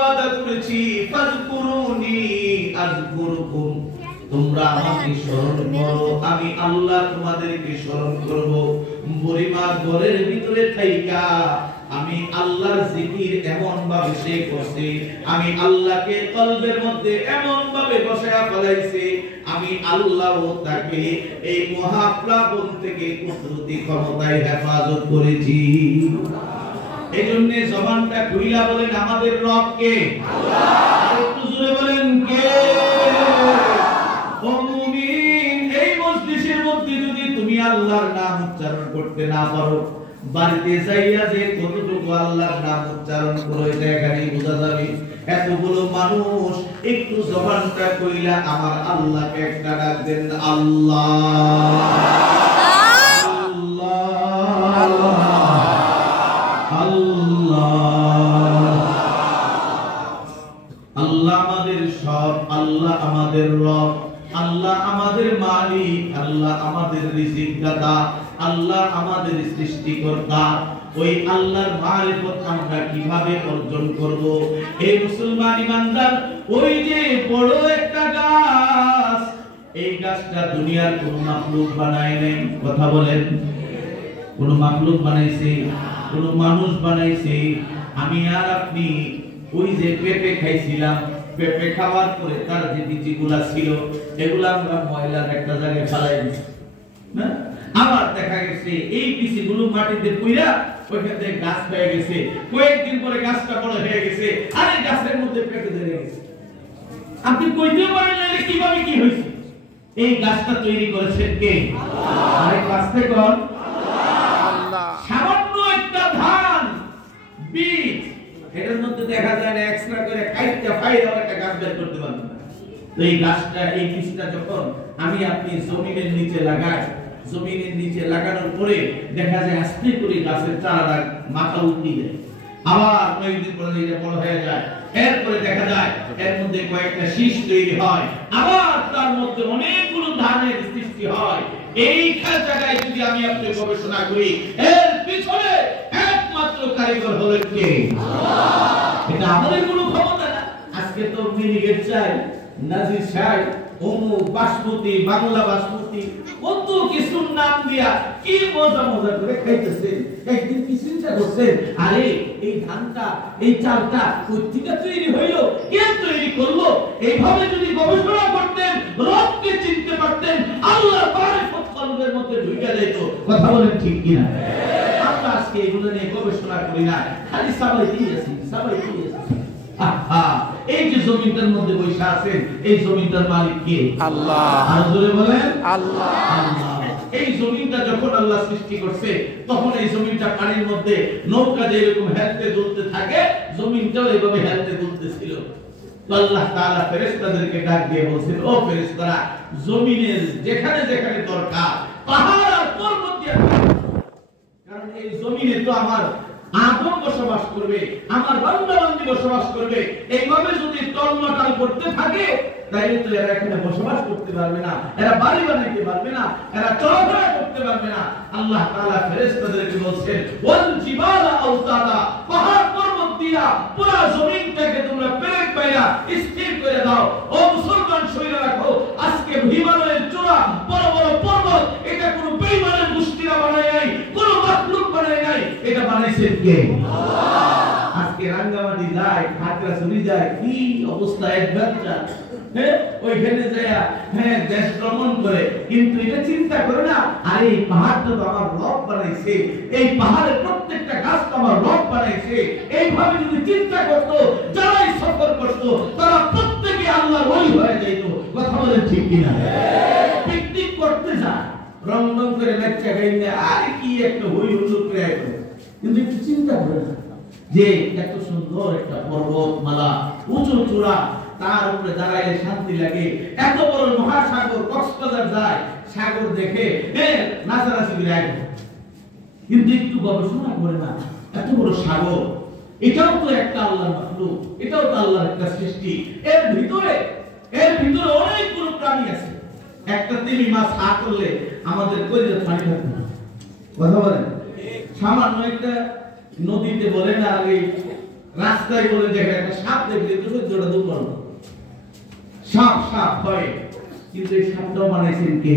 ওয়াদা করেছি ফাযকুরুনি আযকুরুকুম, তোমরা আমাকে স্মরণ করো, আমি আল্লাহ তোমাদেরকে স্মরণ করব। বুড়িমার ঘরের ভিতরে থাইকা আমি আল্লাহর জিকির এমন ভাবে সে করছে, আমি আল্লাহকে কলবের মধ্যে এমন ভাবে বসায়া ফেলাইছে, আমি আল্লাহ তাকে এই মহাপ্লাবন থেকে কুদরতি ক্ষমতায় হেফাজত করেছি। এজন্য জবানটা খুইলা বলেন আমাদের রব কে? আল্লাহ। একটু জোরে বলেন কে? ও মুমিন, এই মজলিসের মধ্যে যদি তুমি আল্লাহর নাম উচ্চারণ করতে না পারো, বাড়িতে যাইয়া যে কতটুকু আল্লাহর নাম উচ্চারণ করে এটা এখানেই বোঝা যাবে। এতগুলো মানুষ একটু জবানটা কইলা আমার আল্লাহকে একটা ডাক দেন, আল্লাহ আল্লাহ আল্লাহ আমাদের সব, আল্লাহ আমাদের রব, আল্লাহ আমাদের মালিক, আল্লাহ আমাদের রিজিক দাতা, আল্লাহ আমাদের সৃষ্টিকর্তা। ওই আল্লাহর মারিফত আমরা কিভাবে অর্জন করব? এই মুসলমান ইমানদার, ওই যে বড় একটা গাছ, এই গাছটা দুনিয়ার কোন মাখলুক বানায় নাই। কথা বলেন, কোন মাখলুক বানাইছে? কোন মানুষ বানাইছে? আমি আর আপনি ওই যে পেঁপে খাইছিলাম, পেঁপে খাওয়ার পরে তার যে বীজগুলা ছিল এগুলা আমরা ময়লার একটা জায়গায় ফেলাই দিছি না? আবার দেখা গেছে এই বীজগুলো মাটিতে পুইরা ওইখান থেকে গাছ হয়ে গেছে, কয়েকদিন পরে গাছটা বড় হয়ে গেছে, আর এই গাছের মধ্যে পেঁপে ধরে গেছে। আপনি কইতে পারেন না এটা কিভাবে কি হয়েছে? এই গাছটা তৈরি করেছেন কে? আল্লাহ। আরে গাছটা কোন? আল্লাহ। সামান্য একটা ধান বীজ, এর মধ্যে দেখা যায় না এক্সট্রা করে কাইটটা ফাইরা একটা গাছ বের করতে পারবে না। তো এই গাছটা, এই বীজটা যখন আমি আপনি জমিনের নিচে লাগাই, জমিনের নিচে লাগানোর পরে দেখা যায় আস্তে করে গাছের চারাটা মাথা উঠিয়ে দেয়, আবার কয়েকদিন পরে এটা বড় হয়ে যায়, এরপরে দেখা যায় এর মধ্যে কয়েকটা শীষ তৈরি হয়, আবার তার মধ্যে অনেকগুলো ধানের সৃষ্টি হয়। এই জায়গায় যদি আমি আপনি গবেষণা করি, এর পিছনে একমাত্র কারিগর হলেন কে? আল্লাহ। এটা আমাদের কোনো ক্ষমতা না। আজকে তো মিনিগেট চাই, নাজির চাই, অমুক বাসমতি, বাংলা বাসমতি, কত কিছু নাম দিয়া কি মজা মজা করে খাইতেছে। একদিন কি চিন্তা করছেন, আরে এই ধানটা, এই চালটা কই থেকে তৈরি হইলো, কে তৈরি করলো? এইভাবে যদি গবেষণা করতেন, রবকে চিনতে পারতেন, আল্লাহর মারিফত কলবের মধ্যে ঢুকে যেত। কথা বলেন ঠিক কিনা? আমরা আজকে এগুলো নিয়ে গবেষণা করি না, খালি সবাই দিয়েছি, সবাই দিয়েছি। এই যে জমিটার মধ্যে বৈশা আছেন, এই জমিটার মালিক কে? আল্লাহ। আর জোরে বলেন আল্লাহ। আল্লাহ। এই জমিটা যখন আল্লাহ সৃষ্টি করছে, তখন এই জমিটা পানির মধ্যে নৌকা যে এরকম হেলতে দুলতে থাকে, জমিটাও এইভাবে হেলতে দুলতেছিল। তো আল্লাহ তাআলা ফেরেশতাদেরকে ডাক দিয়ে বলছেন, ও ফেরেশতারা, জমিনের যেখানে যেখানে দরকার পাহাড় আর পর্বত দিয়ে, কারণ এই জমিনে তো আমার আদম বসবাস করবে, আমার বান্দা-বান্দী বসবাস করবে। এইভাবে যদি টলমটাল করতে থাকে, তাইলে তো এরা এখানে বসবাস করতে পারবে না, এরা বাড়ি বানাইতে পারবে না, এরা চলাফেরা করতে পারবে না। আল্লাহ তাআলা ফেরেশতাদেরকে বলছেন, ওয়াল জিবালা আওতাদা, পাহাড় পর্বত দিয়া পুরো জমিনটাকে তোমরা পেরেক পাইরা স্থির করে দাও। ও মুসলমান, শুনে রাখো, আজকে হিমালয়ের চূড়া, বড় বড় পর্বত, এটা কোনো বেঈমানের গোষ্ঠীরা বানায় নাই, কোনো মাখলুক বানায় নাই, এটা বানাইছেন কে? আল্লাহ। আজকে রাঙ্গামাটি যায়, খাগড়াছড়ি যায়, কি অবস্থা, অ্যাডভেঞ্চার, ওইখানে যায় দেশ ভ্রমণ করে, কিন্তু এটা চিন্তা করে না, আরে এই পাহাড়টা তো আমার রব বানাইছে, এই পাহাড়ের প্রত্যেকটা গাছ তো আমার রব বানাইছে। এইভাবে যদি চিন্তা করতো, যারাই সফর করতো, তারা প্রত্যেকে আল্লাহর ওলি হয়ে যাইতো। কথা বলেন ঠিক কিনা? পিকনিক করতে যায়, রং রং করে লেকচার গাইলে, আরে কি একটা হই হুল্লোড় করে আইতো, কিন্তু একটু চিন্তা করে না যে এত সুন্দর একটা পর্বতমালা, উঁচু চূড়া, তার উপরে দাঁড়াইলে শান্তি লাগে। এত বড় মহাসাগর, কক্সবাজার যায়, সাগর দেখে নাচানাচি করে, কিন্তু একটু গবেষণা করে না, এত বড় সাগর, এটাও তো একটা আল্লাহর মাখলুক, এটাও তো আল্লাহর একটা সৃষ্টি। এর ভিতরে অনেকগুলো প্রাণী আছে। একটা তিমি মাছ হাত করলে আমাদের কইলে পানি থাকবে না। কথা বলেন, সামান্য একটা নদীতে বলে না, আগে রাস্তায় বলে দেখে একটা সাপ সাপ সাপ হয়, কিন্তু এই সাপটাও বানাইছেন কে?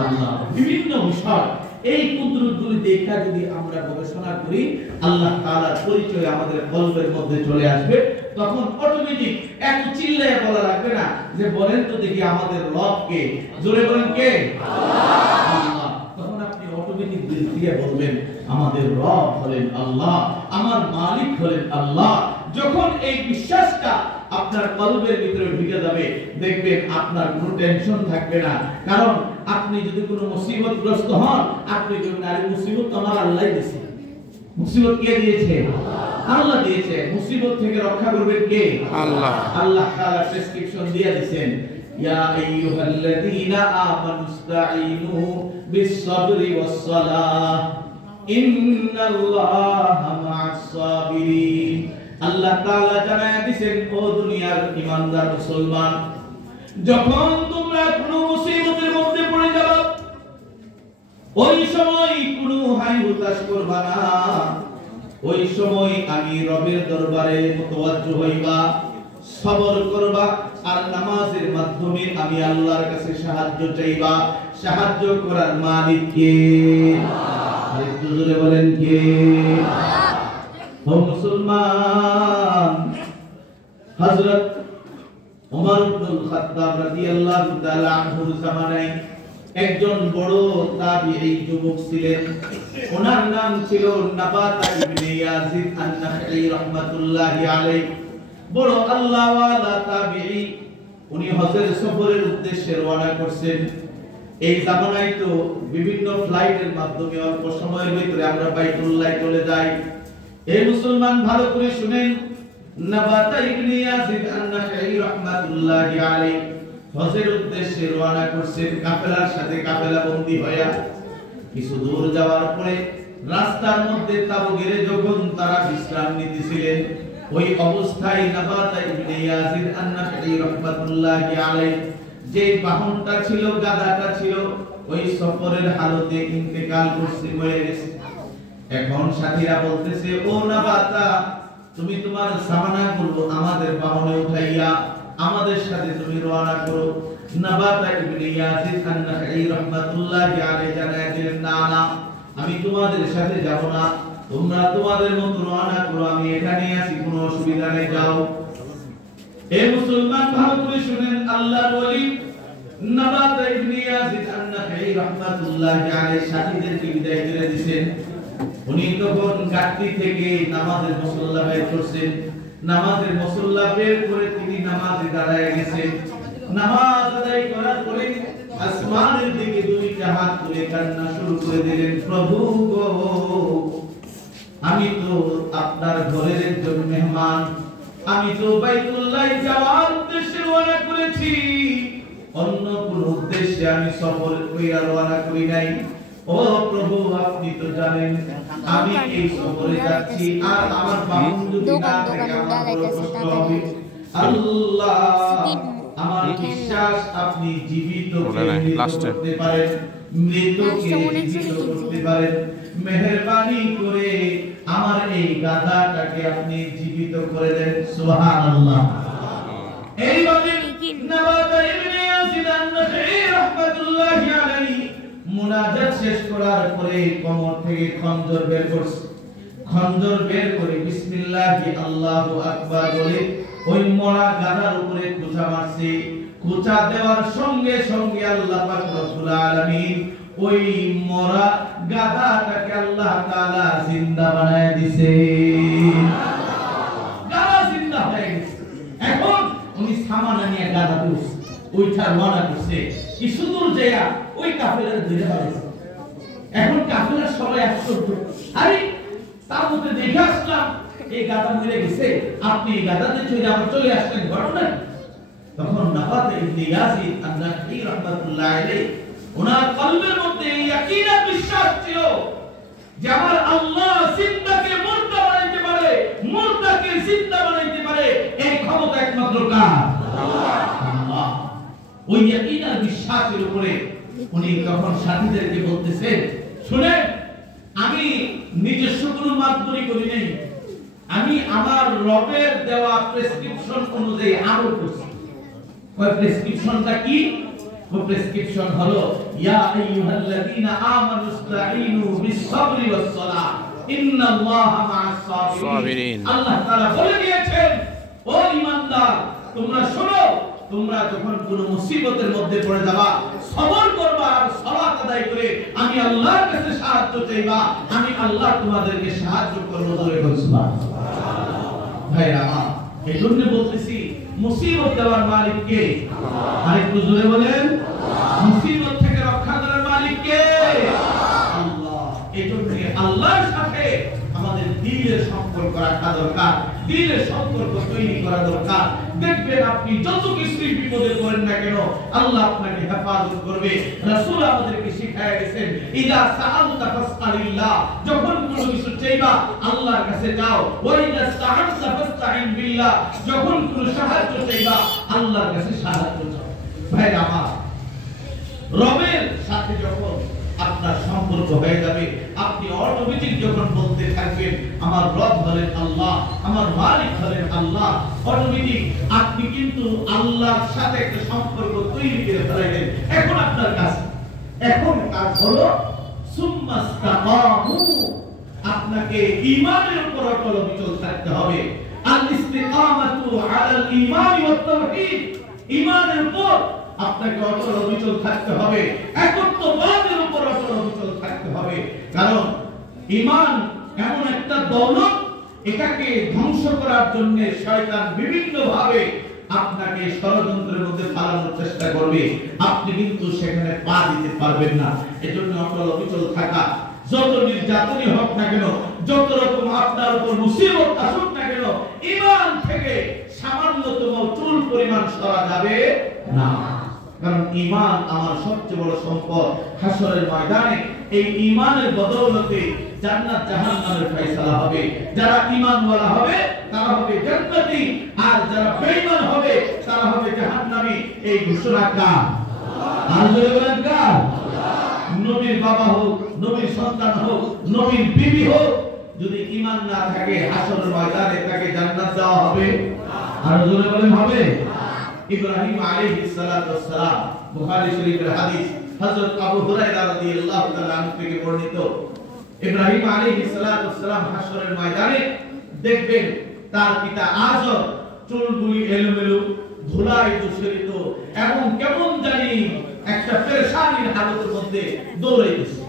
আল্লাহ। বিভিন্ন বিষয় এই কুদরতগুলি দেখা যদি আমরা গবেষণা করি, আল্লাহ তাআলার পরিচয় আমাদের কলবের মধ্যে চলে আসবে। তখন অটোমেটিক এত চিল্লায়ে বলা লাগবে না যে বলেন তো দেখি আমাদের রব কে, জোরে বলেন কে? আল্লাহ। তখন আপনি অটোমেটিক দিল দিয়ে বলবেন আমাদের রব হলেন আল্লাহ, আমার মালিক হলেন আল্লাহ। যখন এই বিশ্বাসটা আপনার কলবের ভিতরে ঢুকে যাবে, দেখবেন আপনার কোনো টেনশন থাকবে না। কারণ আপনি যদি কোনো মুসিবতগ্রস্ত হন, আপনি বলবেন আরে মুসিবত আমার আল্লাহ দিয়েছে। মুসিবত কে দিয়েছে? আল্লাহ দিয়েছে। মুসিবত থেকে রক্ষা করবেন কে? আল্লাহ। আল্লাহ তাআলা প্রেসক্রিপশন দিয়ে দিয়েছেন, ইয়া আইয়ুহাল্লাযীনা আমানুস্তাঈনু বিস-সাবরি ওয়াস-সালাহ ইন্নাল্লাহা মা'আস-সাবিরিন। আল্লাহ তাআলা জানায় দিয়েছেন, ও দুনিয়ার ঈমানদার মুসলমান, যখন তোমরা কোনো মুসিবতের মধ্যে পড়ে যাবে, ওই সময় কোনো হাই হুতাশ করবা না। ওই সময় আমি রবের দরবারে মুতাওয়াজ্জু হইবা, সবর করবা, আর নামাজের মাধ্যমে আমি আল্লাহর কাছে সাহায্য চাইবা। সাহায্য করার মালিক কে? আল্লাহ। একটু জোরে বলেন কে? ও মুসলমান, হযরত ওমর ইবনুল খাত্তাব রাদিয়াল্লাহু তাআলা আনহুর জামানায় একজন বড় তাবিঈ যুবক ছিলেন। ওনার নাম ছিল নাবাতা ইবনে ইয়াজিদ আন-নাখঈ রাহমাতুল্লাহি আলাইহি। বড় আল্লাহওয়ালা তাবিঈ। উনি হজের সফরের উদ্দেশ্যে রওনা করছেন। এই জামানায় তো বিভিন্ন ফ্লাইটের মাধ্যমে অল্প সময়ের ভিতরে আমরা বাইতুল্লাহ চলে যাই। এই মুসলমান ভালো করে শুনেন, নাবাতা ইবনে ইয়াজিদ আন-নাখঈ রাহমাতুল্লাহি আলাইহি হজের উদ্দেশ্যে রওনা করছেন কাফেলার সাথে কাফেলাবন্দী হয়ে। কিছু দূর যাওয়ার পরে রাস্তার মধ্যে তাবু গেড়ে যখন তারা বিশ্রাম নিতেছিলেন, ওই অবস্থায় নাবাতা ইবনে ইয়াজিদ আন-নাখঈ রাহমাতুল্লাহি আলাইহি যে বাহনটা ছিল, গাধাটা ছিল, ওই সফরের হালতে ইন্তেকাল করছে, মরে গেছে। এখন সাথীরা বলতেছে, ও নাবাতা, তুমি তোমার সামানাগুলো আমাদের বাহনে উঠাইয়া আমাদের সাথে তুমি রওনা করো। নাবাতা ইবনে ইয়াজিদ আন-নাখঈ রাহমাতুল্লাহি আলাইহি জানায় দিলেন, না না, আমি তোমাদের সাথে যাব না, তোমরা তোমাদের মতো রওনা করো, আমি এখানে আছি, কোনো অসুবিধা নেই, যাও। এই মুসলমান ভালো করে শুনেন, আল্লাহর ওলি নাবাতা ইবনে ইয়াজিদ আন-নাখঈ রাহমাতুল্লাহি আলাইহি সাথীদেরকে বিদায় করে দিয়েছেন। উনি তখন গাড়ি থেকে নামাজের মুসল্লা বের করছেন। নামাজের মুসল্লা বের করে তিনি নামাজে দাঁড়ায় গেছেন। নামাজ আদায় করার পরে আসমানের দিকে দুইটা হাত তুলে কান্না শুরু করে দিলেন, প্রভু গো, আমি তো আপনার ঘরের একজন মেহমান, আমি তো বাইতুল্লাহ যাওয়ার উদ্দেশ্যে রওনা করেছি, অন্য কোন উদ্দেশ্যে আমি সফর কইরা রওনা করি নাই। ও প্রভু, আপনি তো জানেন আমি এই সফরে যাচ্ছি, আর আমার বাহন যদি না থাকে আমার বড় কষ্ট হবে। আল্লাহ, আমার বিশ্বাস আপনি জীবিতকে মৃত করতে পারেন, মৃতকে জীবিত করতে পারেন। মেহেরবানি করে আমার এই গাধাটাকে আপনি জীবিত করে দেন। সুবহানাল্লাহ। এইভাবে নাবাতা ইবনে ইয়াজিদ আন-নাখঈ রাহমাতুল্লাহি আলাইহি মুনাজাত শেষ করার পরে কোমর থেকে খঞ্জর বের করছে। খঞ্জর বের করে বিসমিল্লাহি আল্লাহু আকবার বলে ওই মরা গাধার উপরে খোঁচা মারছে। খোঁচা দেওয়ার সঙ্গে সঙ্গে আল্লাহ পাক রব্বুল আলামিন ওই মরা গাধাটাকে আল্লাহ তাআলা জিন্দা বানায় দিয়েছে। গাধা জিন্দা হয়ে গেছে। এখন উনি সামানা নিয়ে গাধাতে উঠছে, ওইটা রওনা করছে। কিছু দূর যায়া ওই কাফেলার ধরে ফেলেছে। এখন কাফেলার সবাই আশ্চর্য, আরে তার মধ্যে দেখে আসলাম এই গাধা মরে গেছে, আপনি এই গাধাতে চলে আসলেন, ঘটনা। তখন নাবাতা ইবনে ইয়াজিদ আন-নাখঈ রাহমাতুল্লাহ আলাইহি ওনার কলবের মধ্যে এই ইয়াকিন বিশ্বাস ছিল যে আমার আল্লাহ জিন্দাকে মুর্দা বানাইতে পারে, মুর্দাকে জিন্দা বানাইতে পারে, এই ক্ষমতা একমাত্র কার? আল্লাহ। ওই ইয়াকিন আর বিশ্বাসের উপরে উনি তখন সাথীদেরকে বলতেছেন, শুনেন, আমি নিজস্ব কোনো মাতবরি করি নাই, আমি আমার রবের দেওয়া প্রেসক্রিপশন অনুযায়ী আমল করছি। ওই প্রেসক্রিপশনটা কি? ওই প্রেসক্রিপশন হলো ইয়া আইয়ুহাল্লাযীনা আমানুস্তাঈনু বিস-সাবরি ওয়াস-সালাহ ইন্নাল্লাহা মা'আস সাবিরিন। আল্লাহ তাআলা বলে দিয়েছেন, ও ঈমানদার তোমরা শোনো, তোমরা যখন কোনো মুসিবতের মধ্যে পড়ে যাবা, সবর করবা আর সালাত আদায় করে আমি আল্লাহর কাছে সাহায্য চাইবা, আমি আল্লাহ তোমাদেরকে সাহায্য করব। জোরে বলুন সুবহানাল্লাহ। ভাইরা আমার, এজন্য বলতেছি মুসিবত দেওয়ার মালিক কে? আরেকটু জোরে বলেন, মুসিবত থেকে রক্ষা করার মালিক কে? আল্লাহ। এজন্য আল্লাহর সাথে আমাদের দিলের সম্পর্ক রাখা দরকার, দিলের সম্পর্ক তৈরি করা দরকার। দেখবেন আপনি যত কিছুই বিপদে পড়েন না কেন, আল্লাহ আপনাকে হেফাজত করবে। রাসূল আমাদেরকে শিখায়া গেছেন, ইযা সাআলতা ফাসআলিল্লাহ, যখন কোনো কিছু চাইবা আল্লাহর কাছে যাও। ওয়া ইযা ইসতাআনতা ফাসতাঈন বিল্লাহ, যখন কোনো সাহায্য চাইবা আল্লাহর কাছে সাহায্য চাও। ভাইরা আমার, রবের সাথে যখন আপনার সম্পর্ক হয়ে যাবে, আপনি অটোমেটিক যখন বলতে থাকবেন আমার রব হলেন আল্লাহ, আমার মালিক হলেন আল্লাহ, অটোমেটিক আপনি কিন্তু আল্লাহর সাথে একটা সম্পর্ক তৈরি করে ফেলেন। এখন আপনার কাজ হলো সুম্মাস্তাকামু, আপনাকে ঈমানের উপর অটল অবিচল থাকতে হবে। আল ইস্তিকামাতু আলাল ঈমান ওয়াত তাওহীদ, ঈমানের উপর আপনাকে অটল অবিচল থাকতে হবে, একত্ববাদের উপর অটল অবিচল থাকতে হবে। কারণ ঈমান এমন একটা দৌলত, এটাকে ধ্বংস করার জন্য শয়তান বিভিন্ন ভাবে আপনাকে ষড়যন্ত্রের মধ্যে ফালানোর চেষ্টা করবে, আপনি কিন্তু সেখানে পা দিতে পারবেন না। এজন্য অটল অবিচল থাকা, যত নির্যাতনই হোক না কেন, যত রকম আপনার উপর মুসিবত আসুক না কেন, ঈমান থেকে সামান্যতম চুল পরিমাণ সরা যাবে না। কারণ ঈমান আমার সবচেয়ে বড় সম্পদ। হাসরের ময়দানে এই ঈমানের বদৌলতে জান্নাত জাহান্নামের ফয়সালা হবে। যারা ঈমানওয়ালা হবে তারা হবে জান্নাতি, আর যারা বেঈমান হবে তারা হবে জাহান্নামী। এই ঘোষণা কার? আর জোরে বলেন কার? নবীর বাবা হোক, নবীর সন্তান হোক, নবীর বিবি হোক, যদি ঈমান না থাকে হাসরের ময়দানে তাকে জান্নাত দেওয়া হবে? আর জোরে বলেন হবে? ইব্রাহিম আলাইহিস সালাতু ওয়াস সালাম, বুখারী শরীফের হাদিস, হযরত আবু হুরায়রা রাদিয়াল্লাহু তাআলা আনহু থেকে বর্ণিত। ইব্রাহিম আলাইহিস সালাতু ওয়াস সালাম হাসরের ময়দানে দেখবেন তার পিতা আজর চুলগুলি এলোমেলো, ধুলায় দূষিত এবং কেমন জানি একটা পেরেশানির হালতের মধ্যে দৌড়াইতেছে।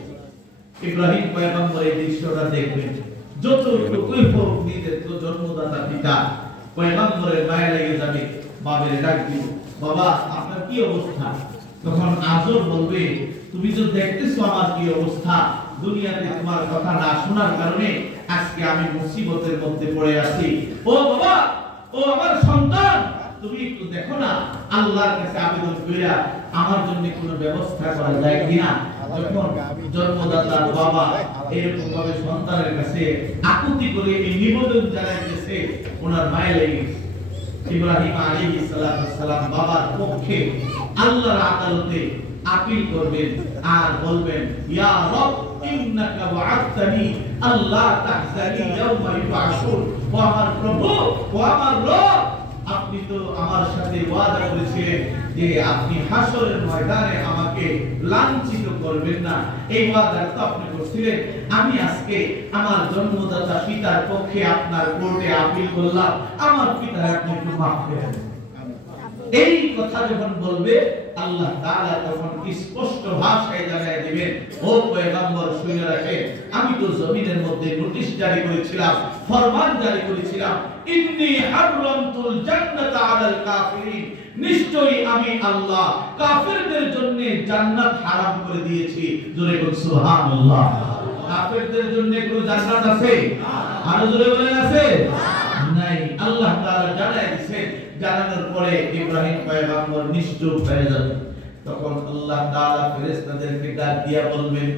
ইব্রাহিম পয়গম্বর এই দৃশ্যটা দেখবেন, যতটুকুই হোক নিজের তো জন্মদাতা পিতা, পয়গম্বরের মায়া লেগে যাবে। বাবার ডাক দিল, বাবা আপনার কি অবস্থা? তখন আজর বলবে, তুমি তো দেখতেছো আমার কি অবস্থা, দুনিয়াতে তোমার কথা না শোনার কারণে আজকে আমি মুসিবতের মধ্যে পড়ে আছি। ও বাবা, ও আমার সন্তান, তুমি একটু দেখো না আল্লাহর কাছে আবেদন কইরা আমার জন্য কোনো ব্যবস্থা করা যায় কিনা। যখন জন্মদাতার বাবা এরকম ভাবে সন্তানের কাছে আকুতি করে এই নিবেদন জানাইতেছে, ওনার মায়া লেগে গেছে। ইব্রাহিম আলাইহিস সালাতু ওয়াস সালাম বাবার পক্ষে আল্লাহর আদালতে আপিল করবেন আর বলবেন, ইয়া রব ইন্নাকা ওয়া'আদতানি আল্লাহ তাহজানি ইয়াওমা ইউবআসুন। ও আমার প্রভু, ও আমার রব, আপনি তো আমার সাথে ওয়াদা করেছিলেন যে আপনি হাসরের ময়দানে আমাকে লাঞ্ছিত করবেন না। এই ওয়াদা তো আপনি করেছিলেন। আমি আজকে আমার জন্মদাতা পিতার পক্ষে আপনার কোর্টে আপিল করলাম, আমার পিতা আপনি একটু মাফ করে দেন। এই কথা যখন বলবে আল্লাহ তাআলা তখন স্পষ্ট ভাষায় জানিয়ে দিবেন, ও পয়গম্বর শুনে রাখেন, আমি তো জমিনের মধ্যে নোটিশ জারি করেছিলাম, ফরমান জারি করেছিলাম, ইন্নী হারামতুল জান্নাতা আলাল কাফিরিন, নিশ্চয়ই আমি আল্লাহ কাফিরদের জন্য জান্নাত হারাম করে দিয়েছি। জোরে বলুন সুবহানাল্লাহ। কাফিরদের জন্য কোনো জান্নাত আছে? আর জোরে বলেন আছে? নাই। আল্লাহ তাআলা জানায় দিয়েছেন, জানানোর পরে ইব্রাহিম পয়গম্বর নিশ্চুপ হয়ে যাবে। তখন আল্লাহ তাআলা ফেরেশতাদেরকে ডাক দিয়া বলবেন,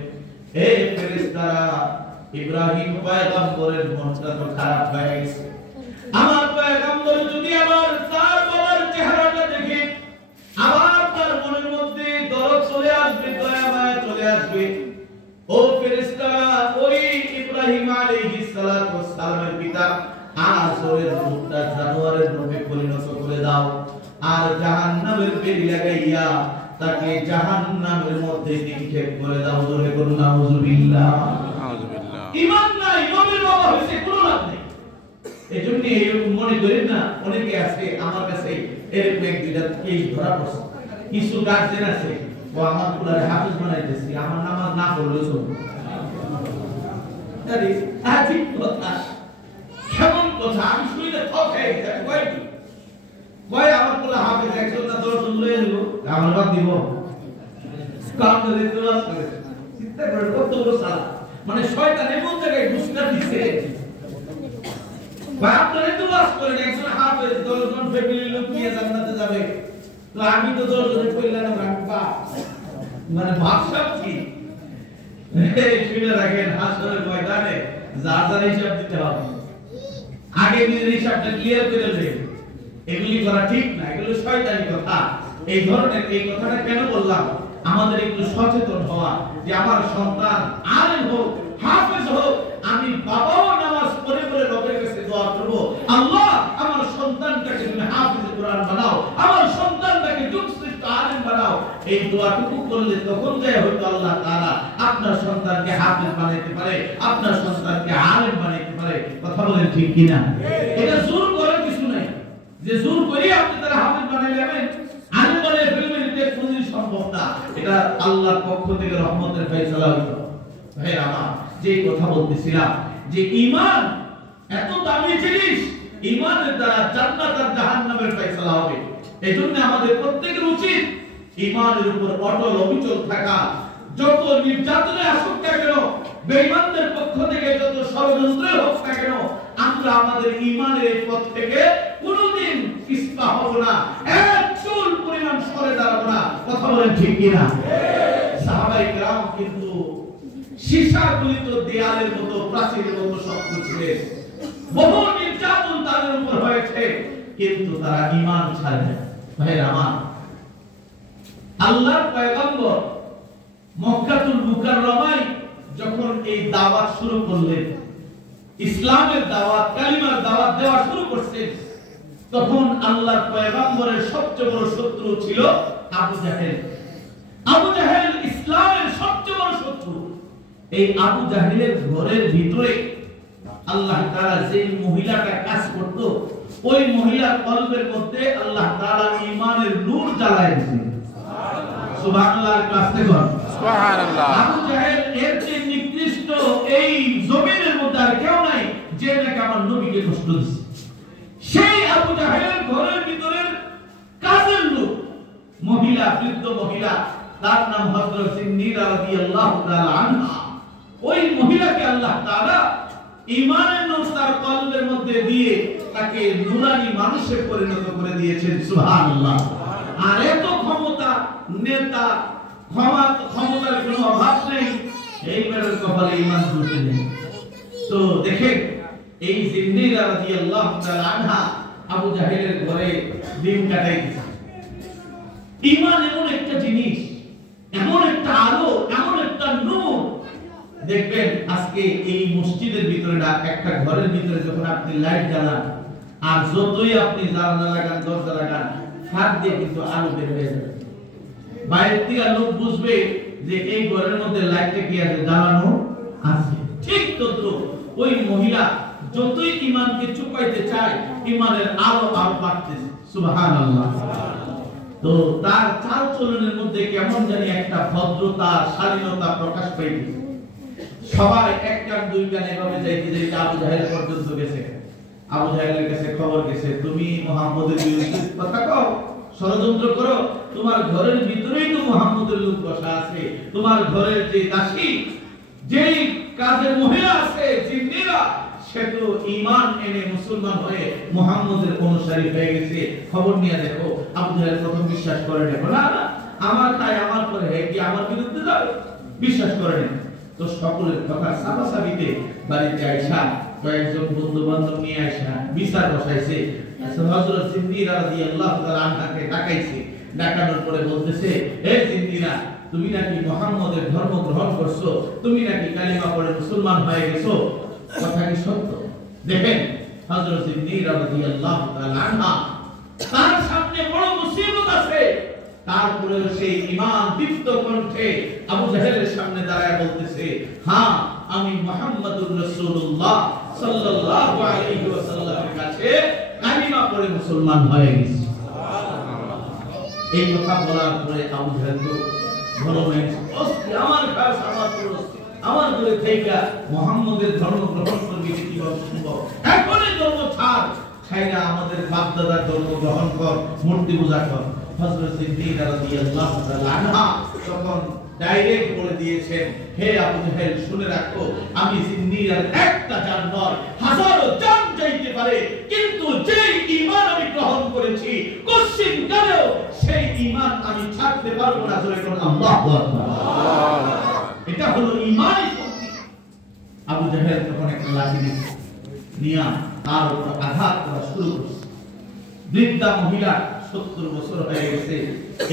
হে ফেরেশতারা, ইব্রাহিম পয়গম্বরের মনটা তো খারাপ হয়ে গেছে। আমার পয়গম্বর যদি আমার তার বাবার চেহারাটা দেখে আবার তার মনের মধ্যে দরদ চলে আসবে, দয়া মায়া চলে আসবে। ও ফেরেশতারা, ওই ইব্রাহিম আলাইহিস সালাতু ওয়াস সালামের পিতা আজরের মুখটা জানোয়ারের রূপে পরিণত করে দাও। আর জাহান্নামের বেড়ি লাগাইয়া তাকে জাহান্নামের মধ্যে নিক্ষেপ করে দাও। জোরে করুন নাউজুবিল্লাহ। ঈমান নাই, নবীর বাবা হইছে, কোনো লাভ নেই। এজন্য এই মনে করেন না, অনেকে আছে আমার কাছে এরকম এক দুইটা কেস ধরা পড়ছে। কিছু গার্জেন আছে, ও আমার পুরারে হাফেজ বানাইতেছি, আমার নামাজ না পড়লেও চলবে। আরে আজীব কথা, কেমন কথা, আমি শুনে থক হয়ে গেছে। কয় আমার পুরা হাফেজ একজন না 10 জন লয়ে নিব, আমার বাদ দিব কাম করে তোলা করে চিন্তা করে কত বড় সালা। মানে শয়তান এমন জায়গায় ঘুষটা দিছে, ভাই আপনারা তো বাস করেন একজন হাফেজ 10 জন ফ্যামিলির লোক নিয়ে জান্নাতে যাবে, তো আমি তো 10 জনের কইলাম না রাখবা, মানে ভাবসাব কি এই শুনে রাখেন। হাসরের ময়দানে যার যার হিসাব দিতে হবে, আগে নিজের হিসাবটা ক্লিয়ার করে নেবেন। এগুলি করা ঠিক না, এগুলো শয়তানি কথা। এই ধরনের এই কথাটা কেন বললাম, আমাদের একটু সচেতন হওয়া যে আমার সন্তান আলেম হোক, হাফেজ হোক, আমি বাবাও নামাজ পড়ে পড়ে রবের কাছে দোয়া করব, আল্লাহ আমার সন্তানটাকে তুমি হাফেজ কোরআন বানাও, আমার সন্তানটাকে যুগশ্রেষ্ঠ আলেম বানাও। এই দোয়াটুকু করলে তখন যায় হয়তো আল্লাহ তাআলা আপনার সন্তানকে হাফেজ বানাইতে পারে, আপনার সন্তানকে আলেম বানাইতে পারে। কথা বলেন ঠিক কিনা? এটা জোর করার কিছু নাই যে জোর করে আপনি তারা হাফেজ বানাই নেবেন, আলেম বানাই ফেলবেন, এটা কোনদিন সম্ভব না। এটা আল্লাহর পক্ষ থেকে রহমতের ফয়সালা হইতো। ভাই আমার যে কথা বলতেছিলাম যে ঈমান এত দামি জিনিস, ঈমানের দ্বারা জান্নাত আর জাহান্নামের ফয়সালা হবে। এজন্য আমাদের প্রত্যেকের উচিত ঈমানের উপর অটল অবিচল থাকা। যত নির্যাতনে আসুক না কেন, বেঈমানদের পক্ষ থেকে যত ষড়যন্ত্র হোক না কেন, আমরা আমাদের ঈমানের এই পথ থেকে কোনোদিন পিছপা হব না, এক চুল পরিমাণ সরে দাঁড়াবো না। কথা বলেন ঠিক কিনা? সাহাবায়ে কেরাম কিন্তু সীসাগলিত দেয়ালের মতো, প্রাচীরের মতো শক্ত ছিলেন। বহু নির্যাতন তাদের উপর হয়েছে, কিন্তু তারা ঈমান ছাড়েনি। ভাইরা আমার, আল্লাহর পয়গম্বর মক্কাতুল মুকাররমায় যখন এই দাওয়াত শুরু করলেন, ইসলামের দাওয়াত, কালিমার দাওয়াত দেওয়া শুরু করছেন, তখন আল্লাহর পয়গম্বরের সবচেয়ে বড় শত্রু ছিল আবু জাহেল। আবু জাহেল ইসলামের সবচেয়ে বড় শত্রু। এই আবু জাহেলের ঘরের ভিতরে আল্লাহ তাআলা যে মহিলাটা কাজ করত, ওই মহিলার কলবের মধ্যে আল্লাহ তাআলা ঈমানের নূর জ্বালায় দিয়েছেন। সুবহানাল্লাহ, কাছে কর সুবহানাল্লাহ। আবু জাহেল এর চেয়ে নিকৃষ্ট এই জমিনের মধ্যে আর কেউ নাই যে নাকি আমার নবীকে কষ্ট দিয়েছে। সেই আবু জাহেলের ঘরের ভিতরের কাজের লোক মহিলা, বৃদ্ধ মহিলা, তার নাম হযরত সিন্নিরা রাদিয়াল্লাহু তাআলা আনহা। ওই মহিলাকে আল্লাহ তাআলা ঈমানের নূর তার কলবের মধ্যে দিয়ে তাকে নূরানি মানুষে পরিণত করে দিয়েছেন। সুবহানাল্লাহ। আর এত ক্ষমতা, নেতা, ক্ষমতার কোনো অভাব নেই, এই মেয়ের কপালে ঈমান জুটে নেই। তো দেখেন, এই সিন্নিরা রাদিয়াল্লাহু তাআলা আনহা আবু জাহেলের ঘরে দিন কাটাইতেছে। ঈমান এমন একটা জিনিস, এমন একটা আলো, এমন একটা নূর। দেখবেন আজকে এই মসজিদের ভিতরে না, একটা ঘরের ভিতরে যখন আপনি লাইট জ্বালান, আর যতই আপনি জানালা লাগান, দরজা লাগান, ফাঁক দিয়ে কিন্তু আলো বের হয়ে যাবে। বাইরে থেকে লোক বুঝবে যে এই ঘরের মধ্যে লাইটটা কি আছে, জ্বালানো আছে। ঠিক তদ্রুপ ওই মহিলা যতই ঈমানকে চুপাইতে চায়, ঈমানের আলো আরো বাড়তেছে। সুবহানাল্লাহ। তো তার চাল চলনের মধ্যে কেমন জানি একটা ভদ্রতা, শালীনতা প্রকাশ পাইতেছে। সবাই এক কান দুই কান এভাবে যাইতে যাইতে আবু জাহেল পর্যন্ত গেছে। আবু জাহেলের কাছে খবর গেছে, তুমি মুহাম্মদের বিরুদ্ধে কথা কও, ষড়যন্ত্র করো, তোমার ঘরের ভিতরেই তো মুহাম্মদের লোক বসা আছে, তোমার ঘরের যে দাসী, যেই কাজের মহিলা আছে, জিন্নিরা, সে তো ঈমান এনে মুসলমান হয়ে মুহাম্মদের অনুসারী হয়ে গেছে, খবর নিয়ে দেখো। আবু জাহেল প্রথম বিশ্বাস করে না, না আমার তাই আমার পরে কি আমার বিরুদ্ধে যাবে, বিশ্বাস করে না। তো সকলের কথা সাবাসাবিতে বাড়িতে আয়েশা কয়েকজন বন্ধু বান্ধব নিয়ে আয়েশা বিচার বসাইছে। হযরত সিন্নিরা রাদিয়াল্লাহু তাআলা আনহাকে ডাকাইছে। ডাকানোর পরে বলতেছে, হে সিন্নিরা, তুমি নাকি মুহাম্মদের ধর্ম গ্রহণ করছো, তুমি নাকি কালিমা পড়ে মুসলমান হয়ে গেছো, কথা কি সত্য? দেখেন হযরত সিন্নিরা রাদিয়াল্লাহু তাআলা আনহা তার সামনে বড় তারপরে সেই ঈমান দীপ্ত কণ্ঠে আবু জাহেলের সামনে দাঁড়ায় বলতেছে, হ্যাঁ আমি মুহাম্মাদুর রাসূলুল্লাহ সাল্লাল্লাহু আলাইহি ওয়াসাল্লামের কাছে কালিমা পড়ে মুসলমান হয়ে গেছি। এই কথা বলার পরে আবু জাহেল তো ধর্মের আমার কাছে আমার বলে থেকে মুহাম্মাদের ধর্ম গ্রহণ করবি কিভাবে সম্ভব? এখনই ধর্ম ছাড়, ছাইরা আমাদের বাপদাদার ধর্ম গ্রহণ কর, মূর্তি পূজা কর। হযরত সিদ্দিক রাদিয়াল্লাহু তাআলা আনহা তখন ডাইরেক্ট বলে দিয়েছেন, হে আবু জাহেল শুনে রাখো, আমি জিন্দিরার একটা জানোয়ার হাজারো জান যাইতে পারে, কিন্তু যেই ঈমান আমি গ্রহণ করেছি কোশ্চিন কালেও সেই ঈমান আমি ছাড়তে পারবো না। জোরে বলুন আল্লাহু আকবার। এটা হলো ঈমানি শক্তি। আবু জাহেল তখন একটা লাঠি নিয়ে তার উপর আঘাত করা শুরু করছে। বৃদ্ধা মহিলা 70 বছর হয়ে গেছে,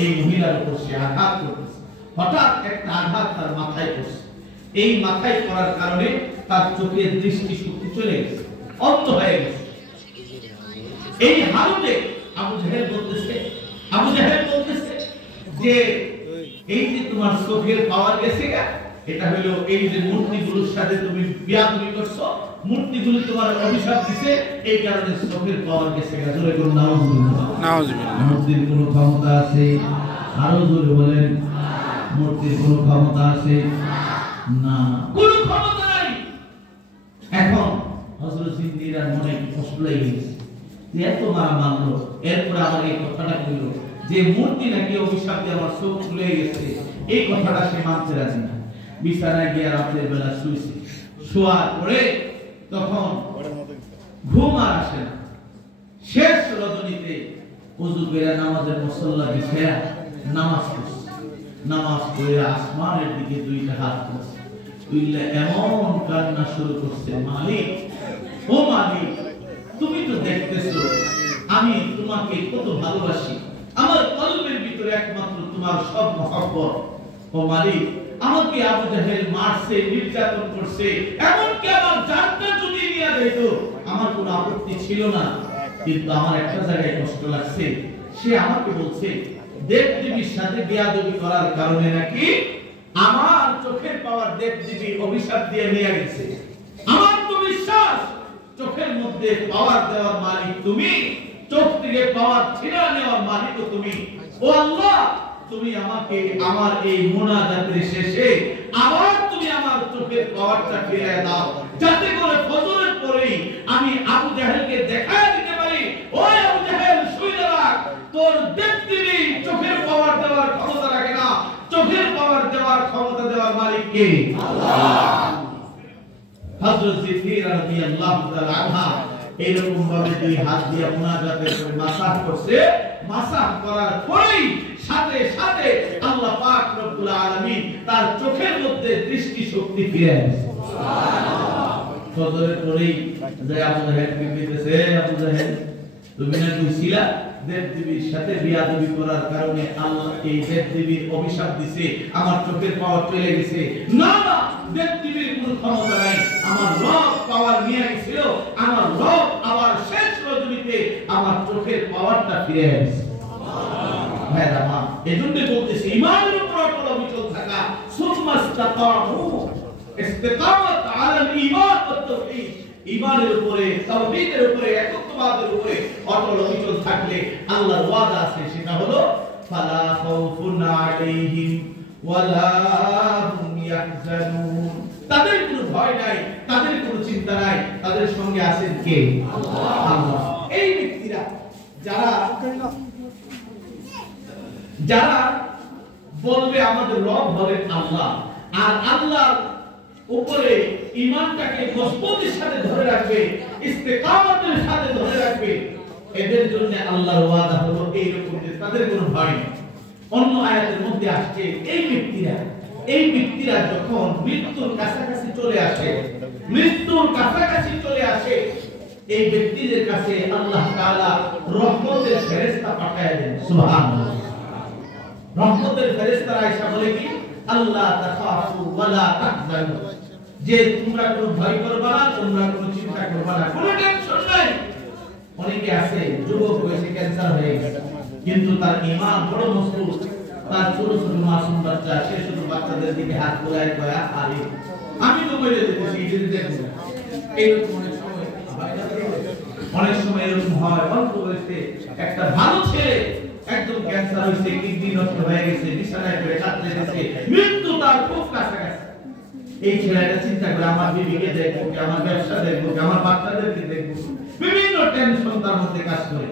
এই মহিলার উপর সে আঘাত করতেছে। হঠাৎ একটা আঘাত তার মাথায় পড়ছে। এই মাথায় পড়ার কারণে তার চোখের দৃষ্টি শক্তি চলে গেছে, অন্ধ হয়ে গেছে। এই হালতে আবু জাহেল বলতেছে যে এই যে তোমার চোখের পাওয়ার গেছে গা, এটা হলো এই যে মূর্তিগুলোর সাথে তুমি বিয়াদবি করছো, মূর্তিগুলো তোমার অভিশাপ দিছে, এই কারণে চোখের পাওয়ার গেছে গা। জোরে করুন নাউজুবিল্লাহ। মূর্তির কোনো ক্ষমতা আছে? আরো জোরে বলেন, মূর্তির কোনো ক্ষমতা আছে? না, কোনো ক্ষমতা নাই। এখন হযরত সিদ্দিকের মনে কষ্ট লেগে গেছে, এত মারা মানলো, এরপর আবার এই কথাটা কইল যে মূর্তি নাকি অভিশাপ দিয়ে আমার চোখ খুলে গেছে, এই কথাটা সে মানতে রাজি না। বিছানায় গিয়ে রাতের বেলা শুয়েছে, শোয়ার পরে তখন ঘুম আর আসে না। শেষ রজনীতে ওযু করে নামাজের মুসল্লা বিছায়া নামাজ পড়ছে। নামাজ পড়ে আসমানের দিকে দুইটা হাত তুলছে, তুললে এমন কান্না শুরু করছে, মালিক ও মালিক, তুমি তো দেখতেছো আমি তোমাকে কত ভালোবাসি, আমার কলবের ভিতরে একমাত্র তোমার সব মহব্বত। ও মালিক, আমাকে আবু জাহেল মারছে, নির্যাতন করছে, এমনকি আমার জানটা যদি নিয়ে যেত আমার কোনো আপত্তি ছিল না, কিন্তু আমার একটা জায়গায় কষ্ট লাগছে। সে আমাকে বলছে দেবদেবীর সাথে বিয়াদবি করার কারণে নাকি আমার চোখের পাওয়ার দেবদেবী অভিশাপ দিয়ে নিয়ে গেছে। আমার তো বিশ্বাস চোখের মধ্যে পাওয়ার দেওয়ার মালিক তুমি, চোখ থেকে পাওয়ার ছিনা নেওয়ার মালিকও তুমি। ও আল্লাহ, তুমি আমাকে আমার এই মুনাজাতের শেষে আবার তুমি আমার চোখের পাওয়ারটা ফিরিয়ে দাও, যাতে করে ফজরের পরেই আমি আবু জাহেলকে দেখায় দিতে পারি, ওই আবু জাহেল শুনে রাখ, তোর দেবদেবী চোখের পাওয়ার দেওয়ার ক্ষমতা রাখে না, চোখের পাওয়ার দেওয়ার ক্ষমতা দেওয়ার মালিক কে? আল্লাহ। হযরত সিদ্দিক রাদিয়াল্লাহু তাআলা আনহা এরকম ভাবে দুই হাত দিয়ে মুনাজাতের করে মাসাহ করছে। মাসাহ করার পরেই সাথে সাথে আল্লাহ পাক রব্বুল আলামিন তার চোখের মধ্যে দৃষ্টি শক্তি ফিরে এনেছে। সুবহানাল্লাহ। ফজরের পরেই যে আবু জাহেল বিবৃতেছে, আবু জাহেল তুমি না কইছিলা দেবদেবীর সাথে বিয়াদবি করার কারণে আল্লাহ এই দেবদেবীর অভিশাপ দিয়েছে, আমার চোখের পাওয়ার চলে গেছে। না না, দেবদেবীর কোনো ক্ষমতা নাই, আমার রব পাওয়ার নিয়ে গেছিল, আমার রব আবার শেষ রজনীতে আমার চোখের পাওয়ারটা ফিরে এনেছে। সুবহানাল্লাহ। হ্যাঁ রামা, এজন্য বলতেছি ঈমানের উপর অটল অবিচল থাকা, সুম্মাস্তাকামু, ইস্তিকামাত আলাল ঈমান ওয়াত তাওহীদ, ঈমানের উপরে, তাওহীদের উপরে, একত্ববাদের উপরে অটল অবিচল থাকলে আল্লাহর ওয়াদা আছে, সেটা হলো ফালা খাউফুন আলাইহিম ওয়ালা হুম ইয়াহজানুন, তাদের কোনো ভয় নাই, তাদের কোনো চিন্তা নাই, তাদের সঙ্গে আছেন কে? আল্লাহ। এই ব্যক্তিরা যারা বলবে আমাদের রব হলেন আল্লাহ, আর আল্লাহর উপরে ঈমানটাকে মজবুতির সাথে ধরে রাখবে, ইস্তিকামতের সাথে ধরে রাখবে, এদের জন্য আল্লাহর ওয়াদা হলো এইরকম যে তাদের কোনো ভয় নেই। অন্য আয়াতের মধ্যে আসছে এই ব্যক্তিরা যখন মৃত্যুর কাছাকাছি চলে আসে, এই ব্যক্তিদের কাছে আল্লাহ তাআলা রহমতের ফেরেশতা পাঠায় দেন। সুবহানাল্লাহ। রহমতের ফেরেশতারা এসে বলে কি, আল্লাহ তাখাফু ওয়ালা তাহজানু, যে তোমরা কোনো ভয় করবে না, তোমরা কোনো চিন্তা করবে না, কোনো টেনশন নাই। অনেকে আছে যুবক হয়েছে, ক্যান্সার হয়ে গেছে, কিন্তু তার ঈমান বড় মজবুত। তার ছোট ছোট মাসুম বাচ্চা, সে শুধু বাচ্চাদের দিকে হাত বুলায় কয় আরে আমি তো বলে দিতেছি এই যে দেখো এইরকম অনেক সময় এরকম হয়। অল্প বয়সে একটা ভালো ছেলে একদম ক্যান্সার হয়েছে, কিডনি নষ্ট হয়ে গেছে, বিছানায় পড়ে কাঁদতেছে, মৃত্যু তার খুব কাছাকাছি। এই ছেলেটা চিন্তা করে আমার বিবিকে দেখবো, আমার ব্যবসা দেখবো, আমার বাচ্চাদেরকে দেখবো, বিভিন্ন টেনশন তার মধ্যে কাজ করে।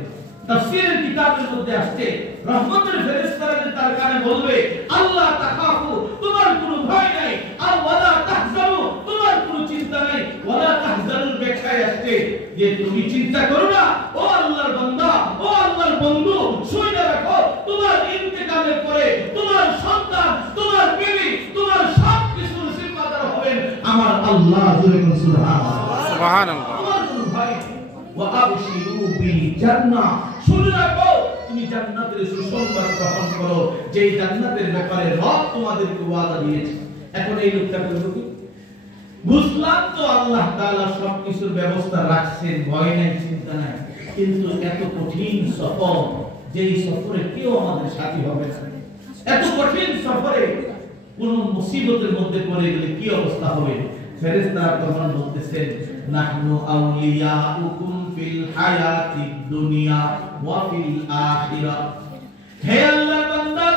তাফসীরের কিতাবের মধ্যে আসছে রহমতের ফেরেশতারা যে তার কানে বলবে আল্লাহ তাখাফু, তোমার কোনো ভয় নাই, আর ওয়ালা তাহজানু, তোমার কোনো চিন্তা নাই। ওয়ালা তাহজানুর ব্যাখ্যায় আসছে যে তুমি চিন্তা করো না ও আল্লাহর বান্দা, ও আল্লাহর বন্ধু, শুনে রাখো তোমার ইন্তেকালের পরে তোমার সন্তান, তোমার বিবি, তোমার সব কিছুর জিম্মাদার হবেন আমার আল্লাহ। জোরে বলুন সুবহানাল্লাহ। সুবহানাল্লাহ। তোমার কোনো ভয় নেই। ওয়া আবশিরু বিল জান্নাহ, শুনে রাখো তুমি জান্নাতের সুসংবাদ গ্রহণ করো, যে জান্নাতের ব্যাপারে রব তোমাদেরকে ওয়াদা দিয়েছে। এখন এই লোকটা বলবো কি, বুঝলাম তো আল্লাহ তাআলা সবকিছুর ব্যবস্থা রাখছেন, ভয় নাই, চিন্তা নাই, কিন্তু এত কঠিন সফর, যেই সফরে কেউ আমাদের সাথী হবে না, এত কঠিন সফরে কোন মুসিবতের মধ্যে পড়ে গেলে কি অবস্থা হবে? ফেরেশতারা তখন বলতেছেন নাহনু আউলিয়াউকুম ফিল হায়াতিদ দুনিয়া ওয়া ফিল আখিরাহ, হে আল্লাহর বান্দা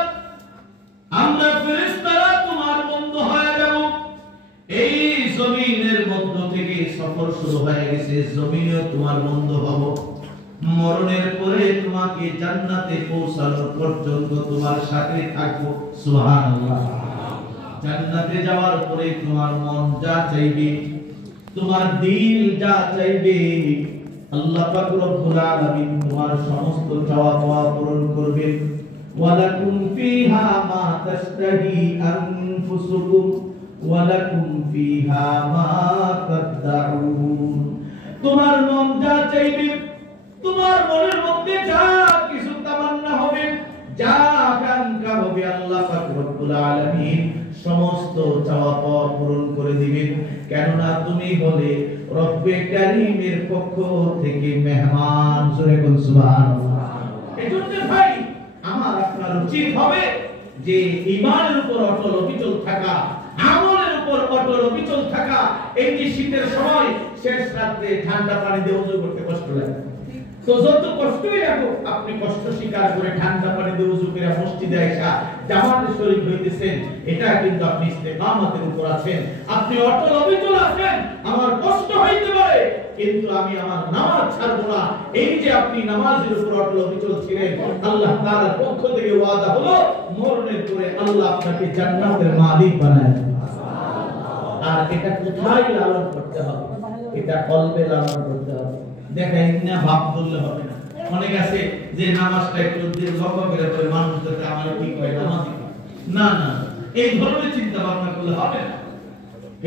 আমরা ফেরেশতারা তোমার বন্ধু হয়ে যাব। এই জমিনের মধ্য থেকে সফর শুরু হয়ে গেছে, জমিনেও তোমার বন্ধু হব। মরণের পরে তোমাকে জান্নাতে পৌঁছানোর পর্যন্ত তোমার সাথে থাকবো। সুবহানাল্লাহ। জান্নাতে যাওয়ার পরে তোমার মন যা চাইবে, তোমার দিল যা চাইবে, আল্লাহ পাক রব্বুল আলামিন তোমার সমস্ত চাওয়া পাওয়া পূরণ করবেন। ওয়ালাকুম ফিহা মা তাশতাহি আনফুসুকুম ওয়ালাকুম ফিহা মা তাদউন, তোমার মন যা চাইবে, তোমার মনের মধ্যে যা কিছু তামান্না হবে, যা আকাঙ্ক্ষা হবে, আল্লাহ পাক রব্বুল আলামিন সমস্ত চাওয়া পাওয়া পূরণ করে দিবেন। কেননা তুমি হলে রব্বে কারীমের পক্ষ থেকে মেহমান। জোরে বলুন সুবহানাল্লাহ। এজন্য ভাই আমার আপনার উচিত হবে যে ঈমানের উপর অটল অবিচল থাকা, আমলের উপর অটল অবিচল থাকা। এই যে শীতের সময় শেষ রাতে ঠান্ডা পানি দিয়ে ওযু করতে কষ্ট লাগে, তো যত কষ্টই লাগুক আপনি কষ্ট স্বীকার করে ঠান্ডা পানি দিয়ে ওযু করে মসজিদে আইসা জামাতে শরীক হইতেছেন, এটা কিন্তু আপনি ইস্তেকামতের উপর আছেন, আপনি অটল অবিচল আছেন। আমার কষ্ট হইতে পারে কিন্তু আমি আমার নামাজ ছাড়বো না। এই যে আপনি নামাজের উপর অটল অবিচল ছিলেন, আল্লাহ তাআলার পক্ষ থেকে ওয়াদা হলো মরণের পরে আল্লাহ আপনাকে জান্নাতের মালিক বানায় দিবেন। আর এটা কোথায় লালন করতে হবে? এটা কলবে লালন করতে হবে। দেখেন না ভাব বললে হবে না। অনেক আছে যে নামাজটা একটু লক্ষ্য করে পড়ে মানুষ যাতে আমার কি কয় নামাজি, না না, এই ধরনের চিন্তা ভাবনা করলে হবে না।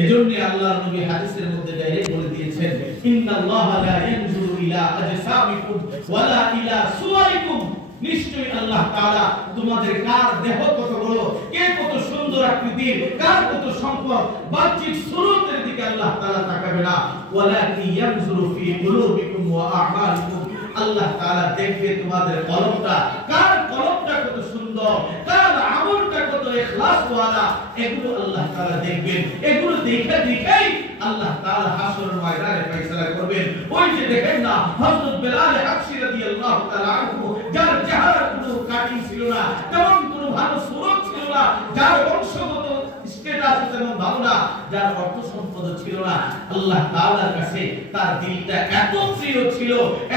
এজন্য আল্লাহর নবী হাদিসের মধ্যে ডাইরেক্ট বলে দিয়েছেন ইন্নাল্লাহা লা ইয়ানজুরু ইলা আজসামিকুম ওয়ালা ইলা সুওয়ারিকুম, নিশ্চয়ই আল্লাহ তাআলা তোমাদের কার দেহ কত বড়, কে কত সুন্দর আকৃতির, কার কত সম্পদ, বাহ্যিক সুরতের দিকে আল্লাহ তাআলা তাকাবে না। ওয়ালাকি ইয়ানজুরু ফি কুলুবিকুম ওয়া আ'মালিকুম, আল্লাহ তাআলা দেখবে তোমাদের কলবটা, কার কলবটা কত সুন্দর, কার আমলটা কত ইখলাস ওয়ালা, এগুলো আল্লাহ তাআলা দেখবেন। এগুলো দেখেই আল্লাহ তাআলা হাসরের ময়দানে ফয়সালা করবেন। ওই যে দেখেন না হযরত বেলাল হাবশী রাদিয়াল্লাহু তাআলা আনহু, যার চেহারা কোনো কাটিং ছিল না, তেমন কোনো ভালো সুরত ছিল না, যার বংশগত স্ট্যাটাস তেমন ভালো না, যার অর্থ সম্পদ ছিল না, আল্লাহ তাআলার কাছে তার দিলটা এত প্রিয় ছিল,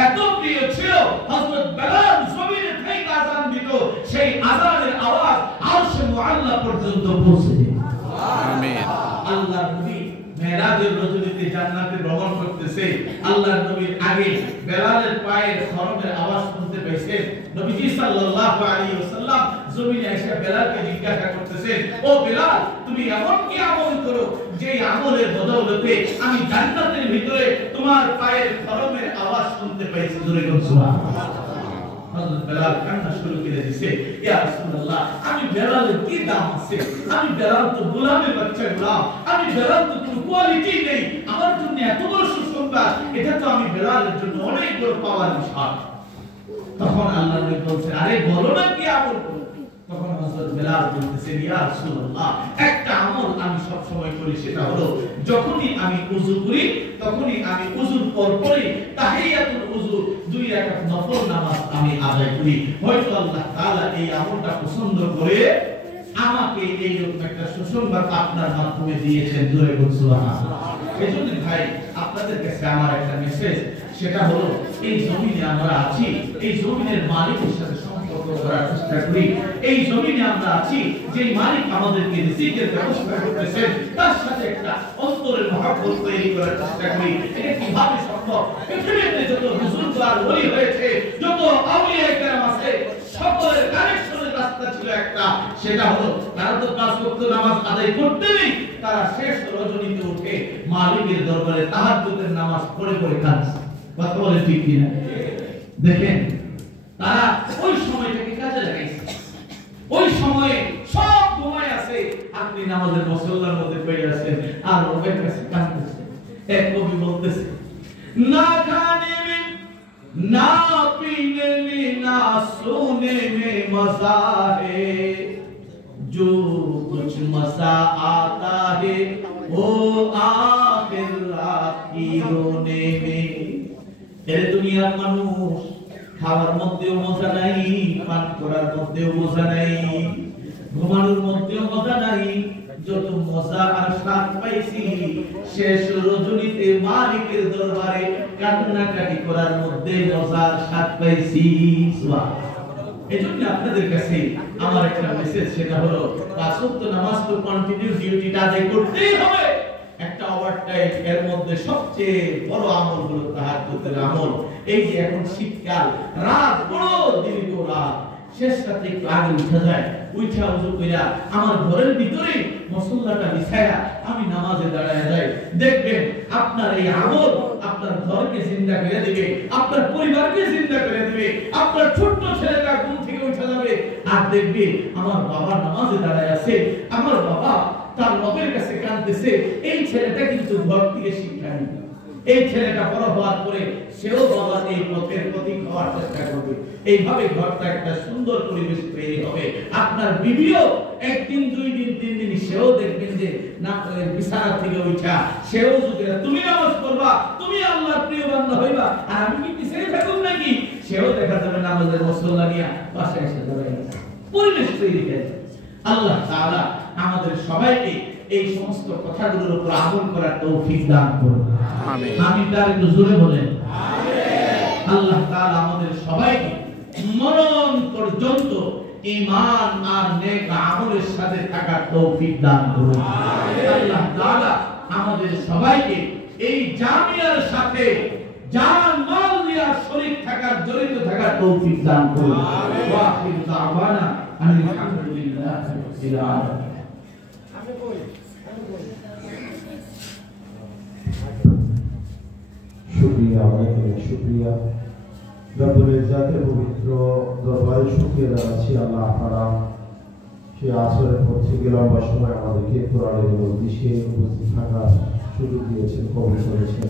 এত প্রিয় ছিল, হযরত বেলাল জমিনে থেকে আযান দিত, সেই আযানের আওয়াজ আরশে মুআল্লা পর্যন্ত পৌঁছে যেত। আমিন। আল্লাহর নবী মেরাজের রজনীতে জান্নাতে ভ্রমণ করতেছে, আল্লাহর নবীর আগে বেলালের পায়ের খরমের আওয়াজ শুনতে পাইছেন। নবীজি সাল্লাল্লাহু আলাইহি ওয়াসাল্লাম জমিনে এসে বেলালকে জিজ্ঞাসা করতেছেন, ও বেলাল তুমি এমন কি আমল করো যে আমলের বদৌলতে আমি জান্নাতের ভিতরে তোমার পায়ের খরমের আওয়াজ শুনতে পাইছি? জোরে বলুন সুবহানাল্লাহ। হযরত বেলাল কান্না শুরু করে দিয়েছে, ইয়া রাসূলুল্লাহ আমি বেলালের কি দাম আছে, আমি বেলাল তো গোলামের বাচ্চা গোলাম, আমি বেলাল তো কোনো কোয়ালিটি নেই, আমার জন্য এত বড় সুসংবাদ, এটা তো আমি বেলালের জন্য অনেক বড় পাওয়ার বিষয়। তখন আল্লাহ নবী বলছেন, আরে বলো না কি আমল? তখন হযরত বেলাল বলতেছেন, ইয়া রাসূলুল্লাহ, একটা আমল আমি সব সময় করি, সেটা হলো যখনই আমি ওযু করি তখনই আমি ওযুর পরপরই তাহিয়াতুল ওযু 2 রাকাত নফল নামাজ আমি আদায় করি। হয়তো আল্লাহ তাআলা এই আমলটা পছন্দ করে আমাকে এইরকম একটা সুসংবাদ আপনার মাধ্যমে দিয়েছেন। জোরে বলুন সুবহানাল্লাহ। এজন্য ভাই আপনাদের কাছে আমার একটা মেসেজ, সেটা হলো এই জমিনে আমরা আছি, এই জমিনের মালিকের সাথে সম্পর্ক করার চেষ্টা করি। এই জমিনে আমরা আছি, যে মালিক আমাদেরকে রিজিকের ব্যবস্থা করতেছেন, তার সাথে একটা অন্তরের মহব্বত তৈরি করার চেষ্টা করি। এটা কিভাবে সম্ভব? পৃথিবীতে যত বুজুর্গ আর ওলি হয়েছে, যত আউলিয়া কেরাম আছে, সকলের কানেকশনের রাস্তা ছিল একটা, সেটা হলো তারা তো 5 ওয়াক্ত নামাজ আদায় করতেই তারা শেষ রজনীতে উঠে মালিকের দরবারে তাহাজ্জুদের নামাজ পড়ে পড়ে কাঁদছে। কথা বলে ঠিক কি না? দেখেন তারা ওই সময়টাকে কাজে লাগাইছে। ওই সময়ে সব ঘুমায় আছে, আপনি নামাজের মুসল্লার মধ্যে পড়ে আছেন আর রবের কাছে কাঁদতেছেন। এক কবি বলতেছে, না খানে মে ना पीने में ना सोने में मजा है, जो कुछ मजा आता है वो आखिर रात की रोने में। এর দুনিয়ার মানুষ খাওয়ার মধ্যেও মজা নাই, পান করার মধ্যেও মজা নাই, ঘুমানোর মধ্যেও মজা নাই। যত মজা আর স্বাদ পাইছি শেষ রজনীতে মালিকের দরবারে কান্নাকাটি করার মধ্যে মজা আর স্বাদ পাইছি। এজন্য আপনাদের কাছে আমার একটা মেসেজ, সেটা হলো 5 ওয়াক্ত নামাজ তো কন্টিনিউ ডিউটিটা আদায় করতেই হবে। একটা ওভারটাইম, এর মধ্যে সবচেয়ে বড় আমল হলো তাহাজ্জুদের আমল। এই যে এখন শীতকাল, রাত বড় দীর্ঘ রাত, শেষ রাতে একটু আগে উঠা যায়, উঠা ওযু কইরা আমার ঘরের ভিতরে মুসল্লাটা বিছায়া আমি নামাজে দাঁড়ায় যাই। দেখবেন আপনার এই আমল আপনার ঘরকে জিন্দা করে দিবে, আপনার পরিবারকে জিন্দা করে দিবে। আপনার ছোট্ট ছেলেটা ঘুম থেকে উঠে যাবে আর দেখবে আমার বাবা নামাজে দাঁড়ায় আছে, আমার বাবা তার রবের কাছে কাঁদতেছে। এই ছেলেটা কিন্তু ঘর থেকে শিক্ষা নিবে। এই ছেলেটা বড় হওয়ার পরে সেও বাবার এই পথের পথিক হওয়ার চেষ্টা করবে। এইভাবে ঘরটা একটা সুন্দর পরিবেশ তৈরি হবে। আপনার বিবিও একদিন 2 দিন 3 দিন সেও দেখবেন যে না বিছানা থেকে উঠা সেও যদি তুমি নামাজ পড়বা, তুমি আল্লাহর প্রিয় বান্দা হইবা, আর আমি কি পিছনে থাকুম নাকি, সেও দেখা যাবে নামাজের মুসল্লা নিয়ে পাশে এসে দাঁড়ায় আছে। পরিবেশ তৈরি হয়েছে। আল্লাহ তাআলা আমাদের সবাইকে এই সমস্ত কথাগুলোর উপর আমল করার তৌফিক দান করুন। আমিন। আমিন। তার একটু জোরে বলেন আমিন। আল্লাহ তাআলা আমাদের সবাইকে মরণ পর্যন্ত ঈমান আর নেক আমলের সাথে থাকার তৌফিক দান করুন। আমিন। আল্লাহ তাআলা আমাদের সবাইকে এই জামিয়ার সাথে জান মাল দিয়া শরীক থাকার, জড়িত থাকার তৌফিক দান করুন। আমিন। ওয়া আখিরু দাওয়ানা আলহামদুলিল্লাহি রাব্বিল আলামিন। শুকরিয়া, অনেক অনেক শুকরিয়া। রব্বুল ইজ্জাতের পবিত্র দরবারে শুকরিয়া জানাচ্ছি আল্লাহ তাআলা, সেই আসরের পর থেকে লম্বা সময় আমাদেরকে কোরআনের মজলিসে উপস্থিত থাকার সুযোগ দিয়েছেন, কবুল করেছেন।